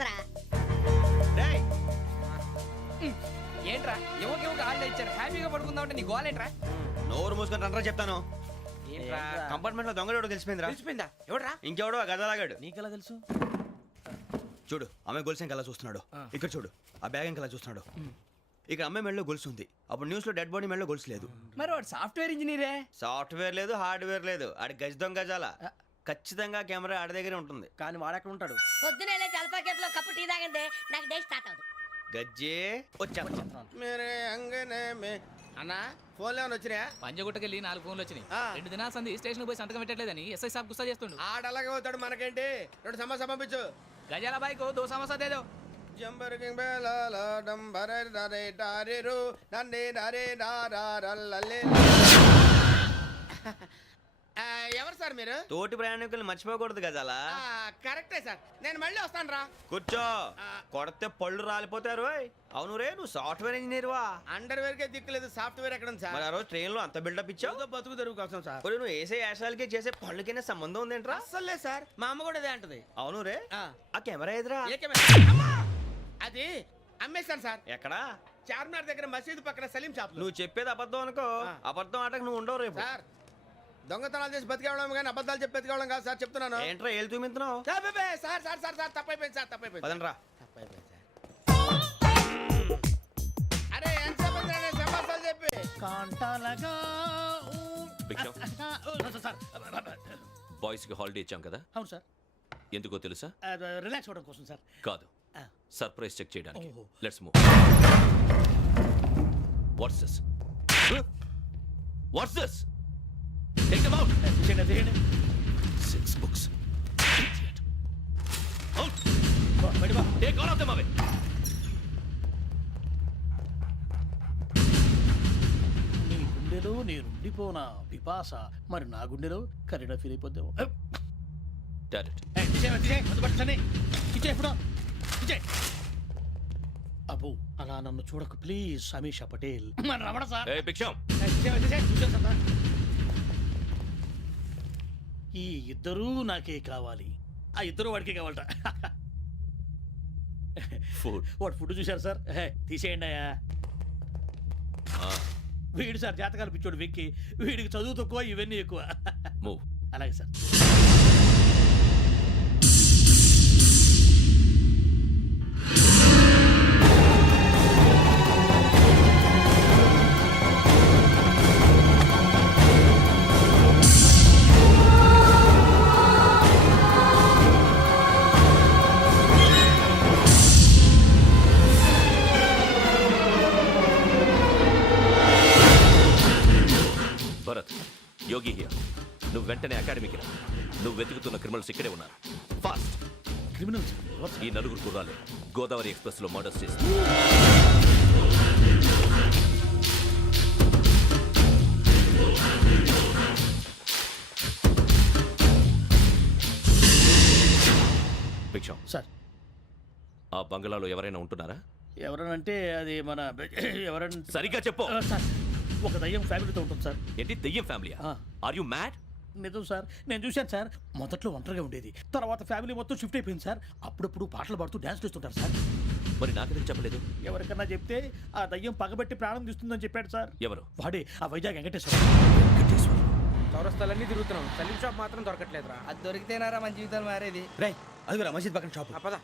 వస్తుందిరా. ఏంట్రా ఎవరికి ఆళ్ళు ఇచ్చారు హ్యాపీగా పడుకుందాం అంటే నీ గోలేంట్రా? నోరు మూసుకొని రండ్రా చెప్తాను. ఏంట్రా కంపార్ట్మెంట్ లో దొంగడు తెలిసిపోయిందిరా. తెలిసిపోయిందా? ఎవడ్రా? ఇంకెవడో ఆ గదలాగాడు. నీకెలా తెలుసు? చూడు అమ్మాయి గొలుసు ఇంకలా చూస్తున్నాడు. ఇక్కడ చూడు ఆ బ్యాగ్ ఇంకలా చూస్తున్నాడు. ఇక్కడ అమ్మాయి మెడలో గొలుసు ఉంది. అప్పుడు న్యూస్ లో డెడ్ బాడీ మెడలో గొలుసు లేదు. మరి వాడు సాఫ్ట్వేర్ ఇంజనీరే. సాఫ్ట్వేర్ లేదు, హార్డ్వేర్ లేదు. ఆడి గజ దొంగ గజాల. ఖచ్చితంగా కెమెరా ఆడి దగ్గరే ఉంటుంది. కానీ వాడెక్కడ ఉంటాడు? పొద్దునే లేచి అల్పాకెట్లో కప్పు టీ తాగండి, నాకు డే స్టార్ట్ అవుతుంది. గజ్జే వచ్చా. మేరే అంగనే మే అన్నా ఫోన్లో ఏమైనా వచ్చినాయా? పంజగుట్టకెళ్ళి 4 ఫోన్లు వచ్చినాయి. 2 దినాల సంది స్టేషన్ పోయి సంతకం పెట్టలేదని ఎస్ఐ సాబ్ గుస్తా చేస్తుండు. ఆడలాగే పోతాడు, మనకేంటి? 2 సమస్య పంపించు. గజాల బైక్ 2 సమస్య దేదో. జంబరకింగ్ బేలాల డంబర నరే డారిరు నన్నే నరే నారల్లలే. ఎవరు సార్ మీరు? తోటి ప్రయాణికుల్ని మర్చిపోకూడదు గజాల. కరెక్టే సార్, నేను మళ్ళీ వస్తాను రా. కూర్చో. కొడితే పళ్ళు రాలిపోతారు. అవును రే, నువ్వు సాఫ్ట్వేర్ ఇంజనీర్ వా? అండర్వేర్ కే దిక్కులేదు, సాఫ్ట్వేర్ ఎక్కడ ఉంది సార్? మరి ఆ రోజు ట్రైన్ లో అంత బిల్డప్ ఇచ్చావు. ఏదో బతుకు తెరువు కోసం సార్. మరి నువ్వు వేసే యాశాలకి చేసే పళ్ళకైనా సంబంధం ఉందేంట్రా? అస్సలు లేదు సార్, మా అమ్మ కూడా అదే అంటది. అవును రే, ఆ. ఆ కెమెరా ఎదురా ఏ కెమెరా? అమ్మా! అది అమ్మేశాను సార్. ఎక్కడా? చార్మినార్ దగ్గర మసీదు పక్కన సలీం షాప్. నువ్వు చెప్పేది అబద్ధం అనుకో. ఆ. అబద్ధం ఆటకు నువ్వు ఉండవు రేపు. సార్ దొంగతనాలు చేసి బతికేవడం కానీ అబద్ధాలు చెప్పి బతికేవడం కాదు సార్, చెప్తున్నాను. ఏంట్రా ఏళ్ళు చూపించినావు? Sir sir sir sir sir తప్పైపోయింది సార్, తప్పైపోయింది. పదండ్రా. తప్పైపోయింది సార్. అరే ఎంత సమాసాలు చెప్పి కాంటాలగా బాయ్స్ కి హాలిడే ఇచ్చాం కదా, అవును సార్. ఎందుకో తెలుసా? రిలాక్స్ అవ్వడం కోసం సార్. కాదు, సర్ప్రైజ్ చెక్ చేయడానికి. ఓహో. Let's move. What's this? What's this? Take them out. తీయండి. 6 books. Idiot. Out. బయట బా. Take all of them away. నీ గుండెలో నేనుండిపోనా పిపాస, మరి నా గుండెలో కరీడా ఫీల్ అయిపోద్దాము. Direct. అబ్బో అలా నన్ను చూడకు ప్లీజ్, సమీషా పటేల్. మన రమణ సార్. Hey, Biksham. ఈ ఇద్దరూ నాకే కావాలి, ఆ ఇద్దరు వాడికే కావాలట. Food. వాడు ఫుడ్ చూశారు సార్. తీసేయండి అయ్యా. వీడు సార్ జాతకాలు పిచ్చోడు వెక్కి, వీడికి చదువు తక్కువ ఇవన్నీ ఎక్కువ. Move. అలాగే సార్. Bharat, Yogi here. నువ్వు వెంటనే అకాడమీకి రా. నువ్వు వెతుకుతున్న క్రిమినల్స్ ఇక్కడే ఉన్నారు. ఫాస్ట్. క్రిమినల్స్ ఈ 4 కుర్రాలు గోదావరి ఎక్స్ప్రెస్ లో మర్డర్స్ చేసి భిక్షం, సార్. ఆ బంగ్లాలో ఎవరైనా ఉంటున్నారా? ఎవరనంటే అది మన ఎవరంటే సరిగ్గా చెప్పు. సార్, ఒక దయ్యం ఫ్యామిలీతో ఉంటుంది సార్. ఏంటి దెయ్యం ఫ్యామిలీ? ఆ. Are you mad? నిజం సార్, నేను చూశాను సార్. మొదట్లో ఒంటరిగా ఉండేది, తర్వాత ఫ్యామిలీ మొత్తం షిఫ్ట్ అయిపోయింది సార్. అప్పుడప్పుడు పాటలు పాడుతూ డ్యాన్స్ చేస్తుంటారు సార్. మరి నాకెందుకు చెప్పలేదు? ఎవరికన్నా చెప్తే ఆ దయ్యం పగబెట్టి ప్రాణం తీస్తుందని చెప్పాడు సార్. ఎవరు? వాడే ఆ వైజాగ్ వెంకటేశ్వర. చౌరస్తాలన్నీ తిరుగుతున్నాం, సలీం షాప్ మాత్రం దొరకట్లేదురా. అది దొరికితేనారా మన జీవితాలు మారేది. రే అదిగురా మసీద్ పక్కన షాప్. పద.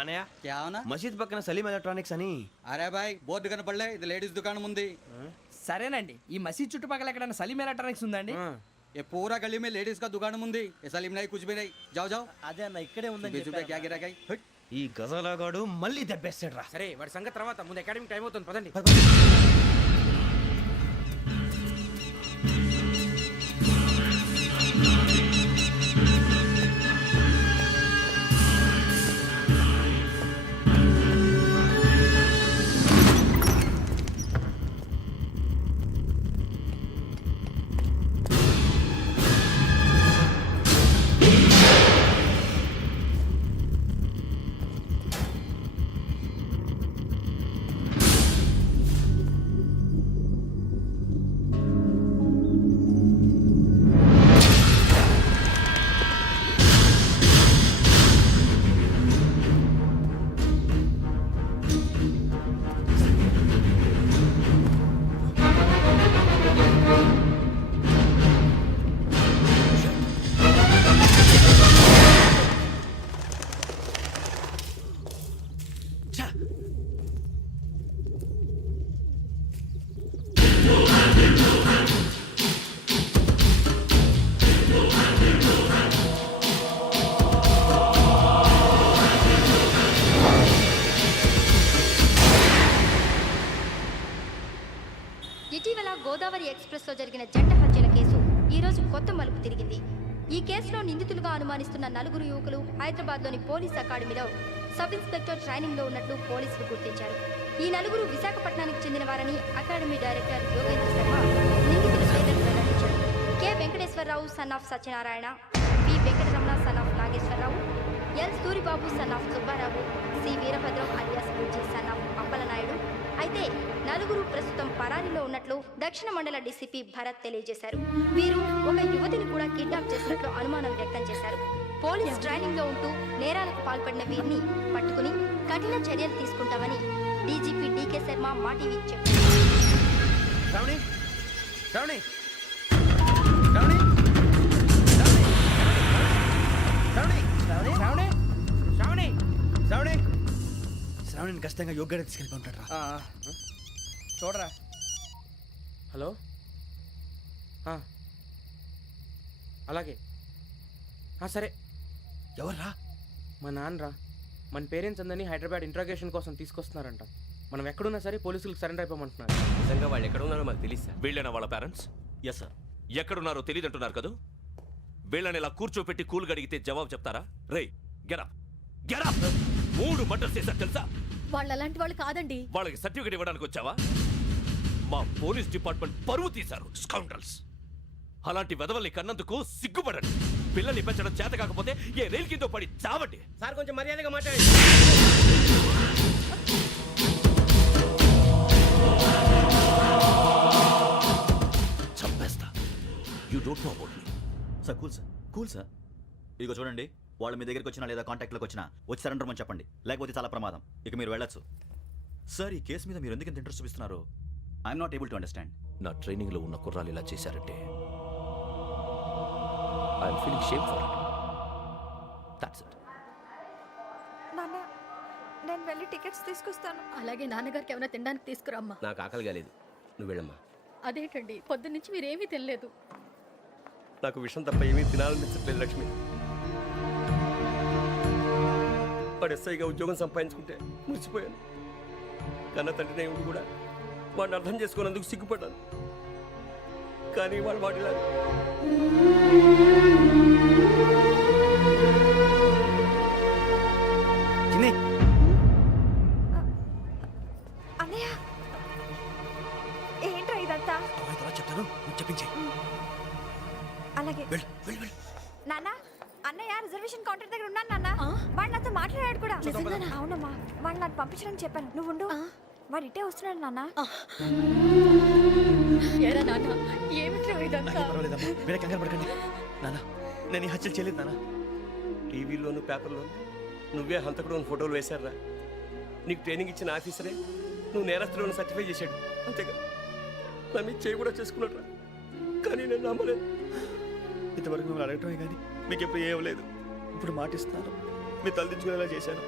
అనయ్య, क्या होना? మసీద్ పక్కన సలీం ఎలక్ట్రానిక్స్ అని. अरे भाई बहुत दुकान पड़ ఇది లేడీస్ దుకాణం ఉంది. సరేనండి, ఈ మసీద్ చుట్టుపక్కల ఎక్కడైనా సలీం ఎలక్ట్రానిక్స్ ఉందండి? ये पूरा गली में लेडीज का दुकान मुंदी ये सलीम नहीं कुछ भी नहीं. जाओ जाओ. అదే అన్న ఇక్కడే ఉందని 20 रुपए क्या गिरा गई? ఈ గజాలగాడు మళ్ళీ దెబ్బేస్తాడు రా. సరే వాడి సంగతి తర్వాత, ముందు అకాడమిక్ టైం అవుతుంది, పదండి. జరిగిన జంట హత్యల కేసు ఈ రోజు కొత్త మలుపు తిరిగింది. ఈ కేసులో నిందితులుగా అనుమానిస్తున్న 4 యువకులు హైదరాబాద్లోని పోలీస్ అకాడమీలో సబ్ ఇన్స్పెక్టర్ ట్రైనింగ్లో ఉన్నట్లు పోలీసులు గుర్తించారు. ఈ 4 విశాఖపట్నానికి చెందిన వారని అకాడమీ డైరెక్టర్ యోగేంద్ర శర్మ నిందితుల పేర్లను వెల్లడించారు. K Venkateswara Rao son of Satyanarayana, P Venkataramana son of Nageswara Rao, L Suribabu son of Subba Rao, C Veerabhadram alias Bujji son of Appala Naidu. అయితే 4 ప్రస్తుతం పరారీలో ఉన్నట్లు దక్షిణ మండల డీసీపీ భరత్ తెలియజేశారు. వీరు ఒక యువతిని కూడా కిడ్నాప్ చేసినట్లు అనుమానం వ్యక్తం చేశారు. పోలీస్ ట్రైనింగ్ లో ఉంటూ నేరాలకు పాల్పడిన వీరిని పట్టుకుని కఠిన చర్యలు తీసుకుంటామని డీజీపీ డీకే శర్మ మా టీవీకి చెప్పారు. శ్రావణి శ్రావణి శ్రావణి శ్రావణి శ్రావణి శ్రావణి శ్రావణి శ్రావణి శ్రావణిని ఖచ్చితంగా యోగ్యత తీసుకెళ్ళి ఉంటాడు రా. చూడరా. హలో అలాగే సరే. ఎవర్రా? మా నాన్నరా. మన పేరెంట్స్ అందరినీ హైదరాబాద్ ఇంట్రాగేషన్ కోసం తీసుకొస్తున్నారంట. మనం ఎక్కడున్నా సరే పోలీసులకు సరెండర్ అయిపోమంటున్నారు. నిజంగా వాళ్ళు ఎక్కడ ఉన్నారో మాకు తెలియదు. వీళ్ళైనా వాళ్ళ పేరెంట్స్? Yes sir. ఎక్కడున్నారో తెలియదంటున్నారు కదా. వీళ్ళని ఇలా కూర్చోపెట్టి కూల్ గడిగితే జవాబు చెప్తారా? రే గెటప్ గెటప్. 3 మర్డర్స్ చేశారు తెలుసా? వాళ్ళు అలాంటి వాళ్ళు కాదండి. వాళ్ళకి సర్టిఫికేట్ ఇవ్వడానికి వచ్చావా? మా పోలీస్ డిపార్ట్మెంట్ పరువు తీశారు స్కౌండ్రల్స్. అలాంటి వెధవల్ని కన్నందుకు సిగ్గుపడండి. పిల్లల్ని పెంచడం చేత కాకపోతే ఏ రైలు కింద పడి చావండి. సార్ కొంచెం మర్యాదగా మాట్లాడండి. చంపేస్తా. You don't know about me. Sir cool sir. ఇదిగో చూడండి, వాళ్ళు మీ దగ్గరికి వచ్చినా లేదా కాంటాక్ట్లోకి వచ్చినా వచ్చి సరెండర్ అని చెప్పండి, లేకపోతే చాలా ప్రమాదం. ఇక మీరు వెళ్ళొచ్చు. సార్, ఈ కేసు మీద మీరు ఎందుకు ఇంత ఇంట్రెస్ట్ చూపిస్తున్నారు? I'm not able to understand. నా ట్రైనింగ్లో ఉన్న కుర్రాలు ఇలా చేశారంటే I'm feeling shame for it. That's it. నాన్న, నేను వెళ్ళి టికెట్స్ తీసుకొస్తాను. అలాగే నాన్నగారికి ఏమైనా తినడానికి తీసుకురమ్మా. నాకు ఆకలి కాలేదు, నువ్వు వెళ్ళమ్మా. అదేంటండి పొద్దున్నుంచి మీరేమీ తినలేదు. నాకు విషయం తప్ప ఏమీ తినాలనిపించట్లేదు లక్ష్మి. వాడు ఎస్ఐగా ఉద్యోగం సంపాదించుకుంటే మురిసిపోయాను. కన్న తండ్రినే ఉండి కూడా వాడిని అర్థం చేసుకున్నందుకు సిగ్గుపడ్డాను. కానీ వాడిలా అన్నయ్య, ఏంట్రా ఇదంతా? చెప్తాను, చెప్పించే. అలాగే నాన్న. అన్నయ్య రిజర్వేషన్ కౌంటర్ దగ్గర ఉన్నాను నాన్న. వాడు నాతో మాట్లాడాడు కూడా. అవునమ్మా, వాడు నాకు పంపించడానికి చెప్పాను. నువ్వు ఉండు, వాడు ఇట్టే వస్తున్నాడు నాన్న. ఏరా నాన్న, ఏమిట్రా ఇదంతా? పర్వాలేదమ్మా, మీరే కంగారు పడకండి. నాన్న, నేను ఈ హత్యలు చేయలేదు నాన్న. టీవీలోను పేపర్లోను నువ్వే హంతకుడు ఫోటోలు వేశారా? నీకు ట్రైనింగ్ ఇచ్చిన ఆఫీసరే నువ్వు నేరస్తులను సర్టిఫై చేశాడు. అంతేగా నా మీద చేయి కూడా చేసుకున్నట్రా. కానీ నేను నమ్మలేదు. ఇంతవరకు మిమ్మల్ని అడగటమే కానీ మీకు ఎప్పుడు ఏం లేదు. ఇప్పుడు మాటిస్తున్నాను, మీ తలదించుకునేలా చేశాను,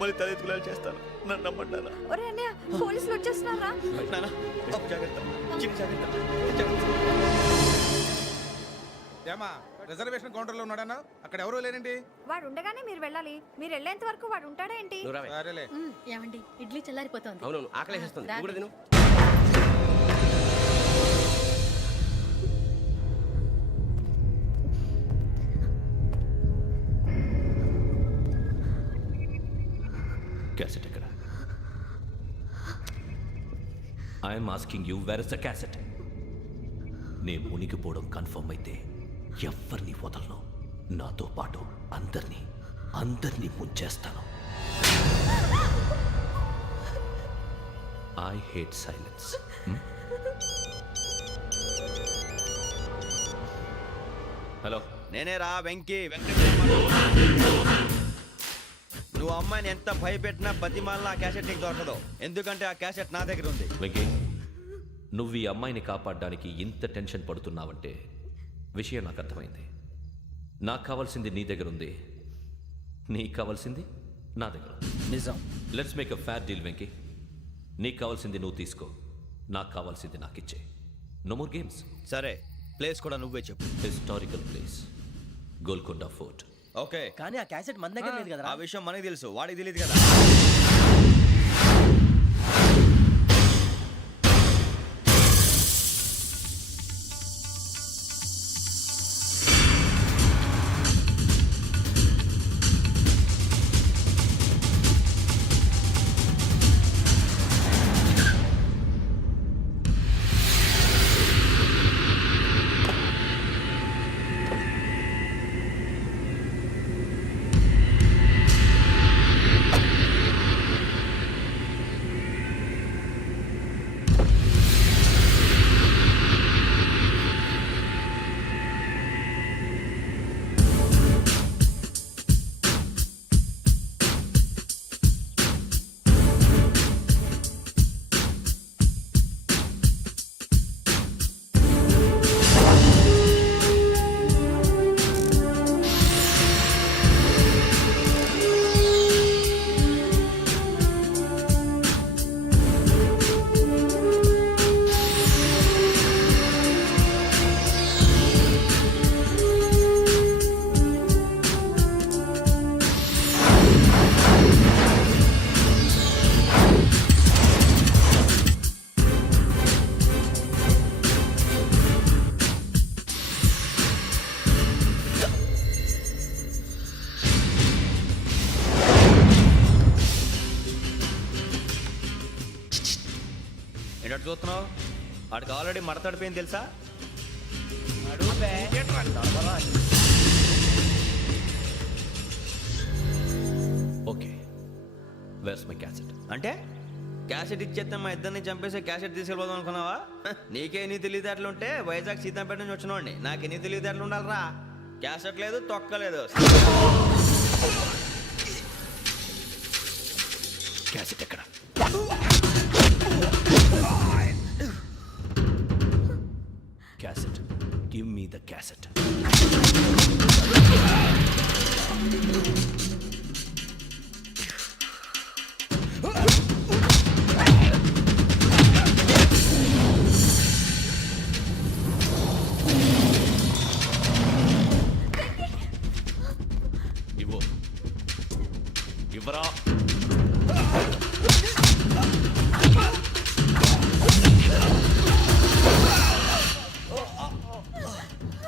మళ్ళీ తలెత్తుకునేలా చేస్తాను. నన్ను నమ్మండి నాన్న. ఒరే అన్నయ్య, పోలీసులు వచ్చేస్తున్నారా? నాన్న, జాగ్రత్త, చిన్న జాగ్రత్త. ఏమా రిజర్వేషన్ కౌంటర్లో ఉన్నాడన్నా? అక్కడ ఎవరూ లేనండి. వాడు ఉండగానే మీరు వెళ్ళాలి. మీరు వెళ్ళేంత వరకు వాడు ఉంటాడా ఏంటి? సరేలే. ఏమండి, ఇడ్లీ చల్లారిపోతుంది. అవునవును, ఆకలేస్తుంది. నువ్వు కూడా తిను. క్యాసెట్ ఎక్కడ? I'm asking you, where is the cassette? నే మునిగిపోవడం కన్ఫర్మ్ అయితే ఎవ్వరిని వదలను. నాతో పాటు అందరినీ ముంచేస్తాను. I hate silence. హలో, నేనే రా వెంకీ. నువ్వు అమ్మాయిని ఎంత భయపెట్టినా బతిమాలినా ఆ క్యాసెట్ నీకు దొరకదు. ఎందుకంటే ఆ క్యాసెట్ నా దగ్గర ఉంది. వెంకీ, నువ్వు ఈ అమ్మాయిని కాపాడడానికి ఇంత టెన్షన్ పడుతున్నావంటే విషయం నాకు అర్థమైంది. నాకు కావాల్సింది నీ దగ్గర ఉంది, నీకు కావాల్సింది నా దగ్గర ఉంది. నిజం. Let's make a fair deal Venky. నీకు కావాల్సింది నువ్వు తీసుకో, నాకు కావాల్సింది నాకు ఇచ్చే. No more games. సరే, ప్లేస్ కూడా నువ్వే చెప్పు. Historical place, Golconda fort. Okay, కానీ ఆ క్యాసెట్ మన దగ్గర లేదు కదా. ఆ విషయం మనకి తెలుసు, వాడికి తెలియదు కదా. వాడికి ఆల్రెడీ మడతడిపోయింది తెలుసా. Okay, where's my cassette? అంటే క్యాసెట్ ఇచ్చేస్తే మా ఇద్దరిని చంపేసి క్యాసెట్ తీసుకెళ్ళిపోదాం అనుకున్నావా? నీకే ఎన్ని తెలివితేటలు ఉంటే వైజాగ్ సీతంపేట నుంచి వచ్చినోడిని నాకు ఎన్ని తెలివితేటలు ఉండాలిరా. క్యాసెట్ లేదు, తొక్కలేదు. క్యాసెట్ ఎక్కడ? Cassette, give me the cassette. ఇవ్వు, ఇవ్వరా.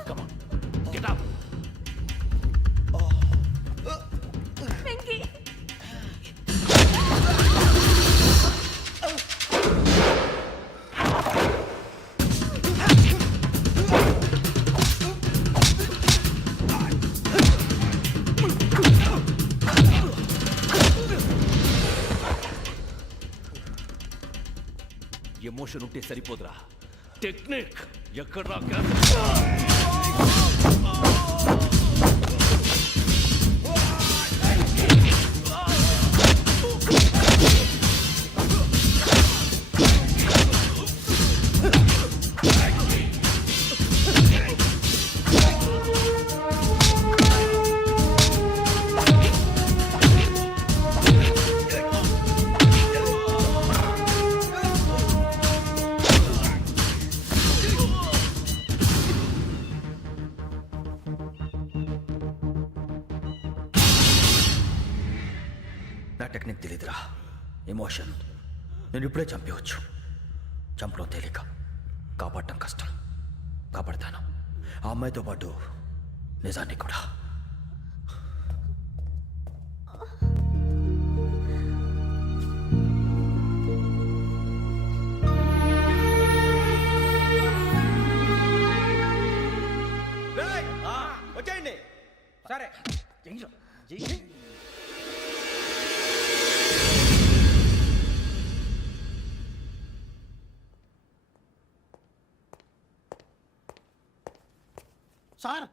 Come on, get up. Emotion ఉంటే సరిపోదురా, టెక్నిక్ ఎక్కడ్రా? నా టెక్నిక్ తెలీదురా, ఎమోషన్. నేను ఇప్పుడే చంపేవచ్చు. చంపడం తేలిక, కాపాడటం కష్టం. కాపాడతాను ఆ అమ్మాయితో పాటు నిజాన్ని కూడా. వచ్చేయండి. సరే. సార్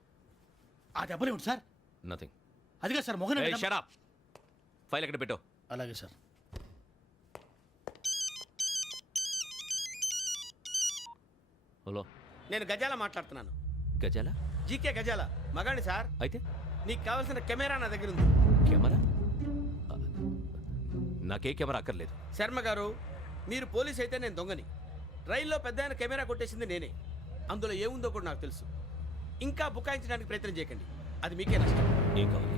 ఆ దెబ్బలు ఏమిటి సార్? నథింగ్. అదిగా సార్ మొహన్ షట్ అప్. ఫైల్ ఎక్కడ పెట్టు? అలాగే సార్. హలో, నేను గజాల మాట్లాడుతున్నాను. గజాల? జీకే గజాల మగాండి సార్. అయితే నీకు కావాల్సిన కెమెరా నా దగ్గర ఉంది. కెమెరా? నాకే కెమెరా అక్కర్లేదు. శర్మ గారు, మీరు పోలీస్ అయితే నేను దొంగని. రైల్లో పెద్ద ఆయన కెమెరా కొట్టేసింది నేనే. అందులో ఏముందో కూడా నాకు తెలుసు. ఇంకా బుకాయించడానికి ప్రయత్నం చేయకండి, అది మీకే నష్టం. ఏం కావాలి?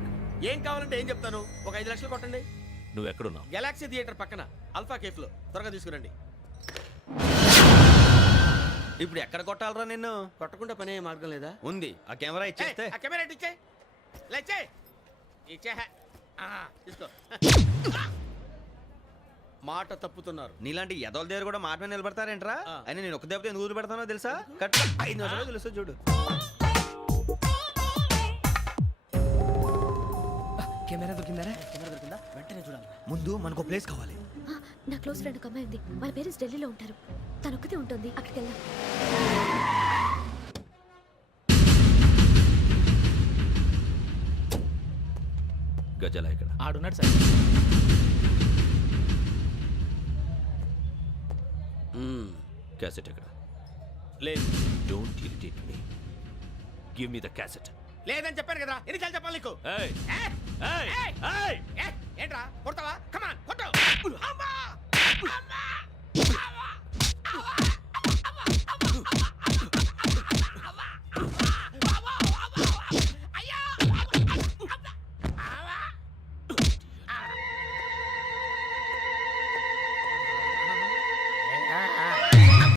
ఏం కావాలంటే ఏం చెప్తాను. ఒక 5 లక్షలు కొట్టండి. నువ్వు ఎక్కడున్నావు? గెలాక్సీ థియేటర్ పక్కన అల్ఫా కేఫ్లో. త్వరగా తీసుకురండి. ఇప్పుడు ఎక్కడ కొట్టాలరా నిన్ను? కొట్టకుండా పనే మార్గం లేదా? ఉంది. ఆ కెమెరా ఇచ్చేస్తే. ఆ కెమెరా ఇచ్చే లేచే ఇచ్చే తీసుకో. మాట తప్పుతున్నారు. నీలాంటి ఎదల దగ్గర కూడా మాట మీద నిలబడతారేంట్రా? అని నేను ఒక దెబ్బతో ఎందుకు పెడతానో తెలుసా? కట్ 5 నిమిషాలు తెలుసు చూడు. కెమెరా దొరికిందా? వెంటనే చూడాలి. ముందు మనకు ప్లేస్ కావాలి. నా క్లోజ్ ఫ్రెండ్ ఒక అమ్మాయి ఉంది. వాళ్ళ పేరెంట్స్ ఢిల్లీలో ఉంటారు. తను ఒక్కతే ఉంటుంది. అక్కడికి వెళ్దాం. గజాల ఇక్కడ ఆడున్నాడు సార్. క్యాసెట్ ఎక్కడ? లేదు. Don't irritate me. Give me the cassette. లేదని చెప్పాను కదా, ఎన్నిసార్లు చెప్పాలి నీకు? ఏయ్ ఏయ్! ఏయ్ ఏయ్! ఏయ్ ఏంట్రా కొడతావా? కమాన్ కొట్టు. అమ్మా! అమ్మా!